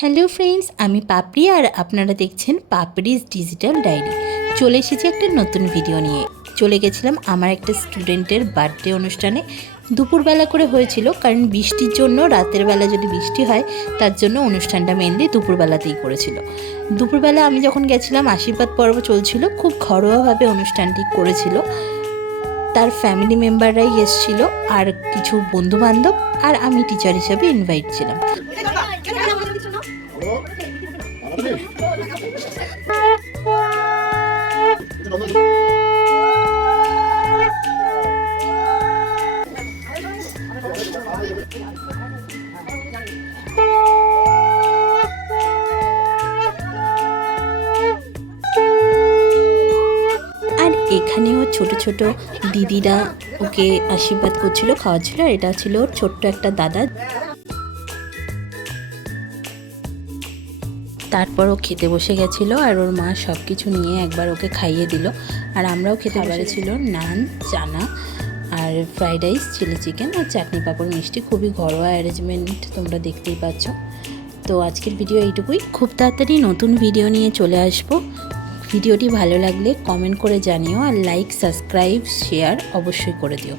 Hello friends, আমি পাপড়ি আর আপনারা দেখছেন পাপড়িজ ডিজিটাল ডায়েরি। চলে এসেছি একটা নতুন ভিডিও নিয়ে। চলে গেছিলাম আমার একটা স্টুডেন্টের বার্থডে অনুষ্ঠানে। দুপুরবেলা করে হয়েছিল, কারণ বৃষ্টির জন্য রাতের বেলা যদি বৃষ্টি হয় তার জন্য অনুষ্ঠানটা মেনলি দুপুরবেলাতেই করেছিল। দুপুরবেলা আমি যখন গেছিলাম আশীর্বাদ পর্ব চলছিল, খুব ঘরোয়াভাবে অনুষ্ঠানটি করেছিল। তার ফ্যামিলি মেম্বাররাই এসেছিল, আর কিছু বন্ধুবান্ধব, আর আমি টিচার হিসাবে ইনভাইট ছিলাম। আর এখানেও ছোট ছোট দিদিরা ওকে আশীর্বাদ করছিল, খাওয়াচ্ছিল। আর এটা ছিল ওর ছোট্ট একটা দাদা। তারপর ও খেতে বসে গেছিলো, আর ওর মা সব কিছু নিয়ে একবার ওকে খাইয়ে দিল। আর আমরাও খেতে ছিল নান, চানা, আর ফ্রাইড রাইস, চিলি চিকেন, আর চাটনি, পাঁপড়, মিষ্টি। খুবই ঘরোয়া অ্যারেঞ্জমেন্ট, তোমরা দেখতেই পাচ্ছ। তো আজকের ভিডিও এইটুকুই। খুব তাড়াতাড়ি নতুন ভিডিও নিয়ে চলে আসবো। ভিডিওটি ভালো লাগলে কমেন্ট করে জানিও, আর লাইক, সাবস্ক্রাইব, শেয়ার অবশ্যই করে দিও।